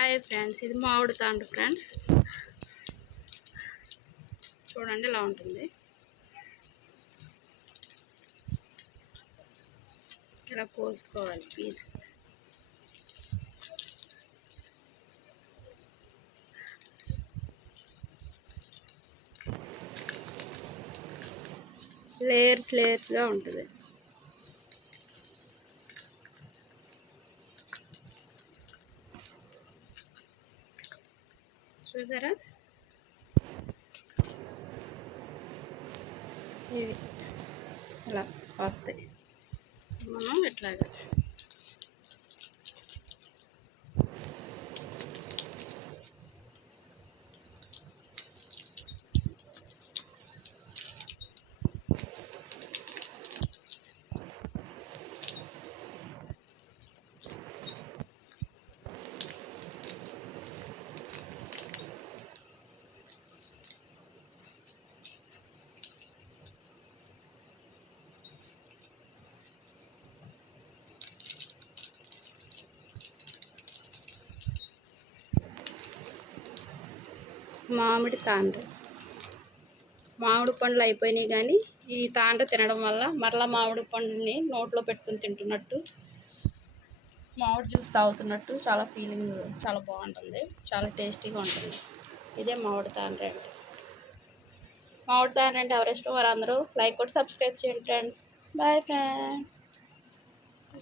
Hi friends, ఇది మామిడి తాండ్రు friends. చూడండి ఇలా ఉంటుంది. ఇలా కోసుకోవాలి పీస్. లేయర్స్గా ఉంటుంది. చూసారా, ఇవి ఇలా వస్తాయి. మనం ఎట్లాగా మామిడి తాండ్రు. మామిడి పండ్లు అయిపోయినాయి, కానీ ఈ తాండ్ర తినడం వల్ల మరలా మామిడి పండుని నోట్లో పెట్టుకుని తింటున్నట్టు, మామిడి జ్యూస్ తాగుతున్నట్టు చాలా ఫీలింగ్, చాలా బాగుంటుంది, చాలా టేస్టీగా ఉంటుంది. ఇదే మామిడి తాండ్ర అంటే. మామిడి తాండ్ర అంటే ఎవరి ఇష్టం వారు అందరూ లైక్ కొట్టి సబ్స్క్రైబ్ చేయండి ఫ్రెండ్స్. Bye friends.